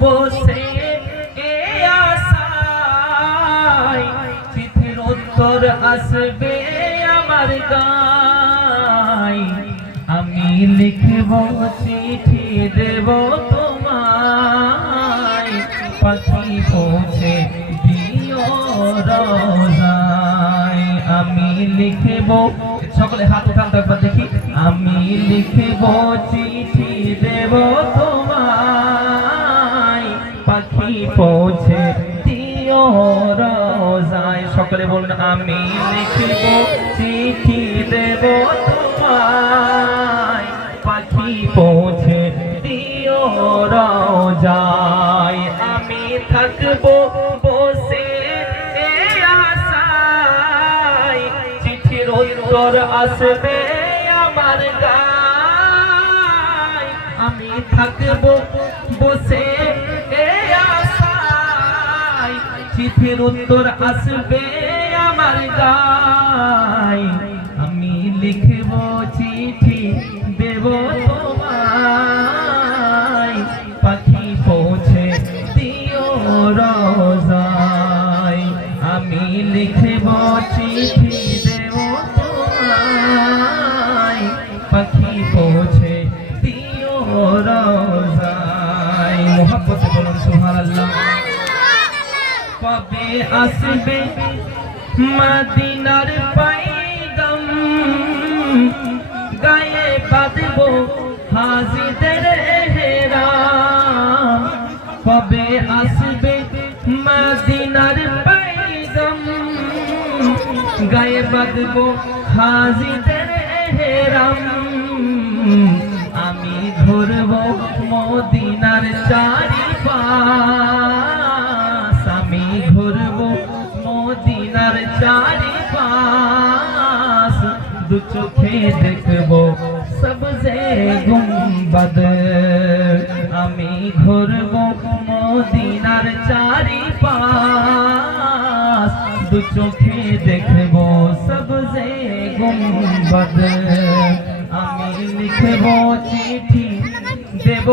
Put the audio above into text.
বসে এ আশায় চিঠির উত্তর আসবে আমার গায়। আমি লিখব চিঠি, দেব তোমায়। পাখি পৌঁছে আমি লিখব, সকলে হাত উঠান দেখি। আমি লিখব চিঠি, দেব তোমায়। পৌঁছে দিও রোজায়। সকলে বলুন, আমি লিখব চিঠি দেব তোমায়। পাখি পৌঁছে দিও রোজায়। আমি থাকব বসে চিঠির উত্তর আসবে আমার গায়। আমি থাকব বসে চিঠির উত্তর আসবে আমার গায়। আমি লিখব চিঠি, দেব পাখি পৌঁছে দিও রোজায়। আমি লিখব কবে আসবে মদিনার পাইগম। গায়ে বাঁধব হাজিদের হেরাম কবে আসবে মদিনার পাইগম? গায়ে বাঁধব হাজিদের হেরাম। মদিনার চারিপাশ দু চোখে দেখব সবজে গুম্বদ আমি ঘুরব মদিনার চারিপাশ দু চোখে দেখব সবজে গুম্বদ আমি লিখব চিঠি দেব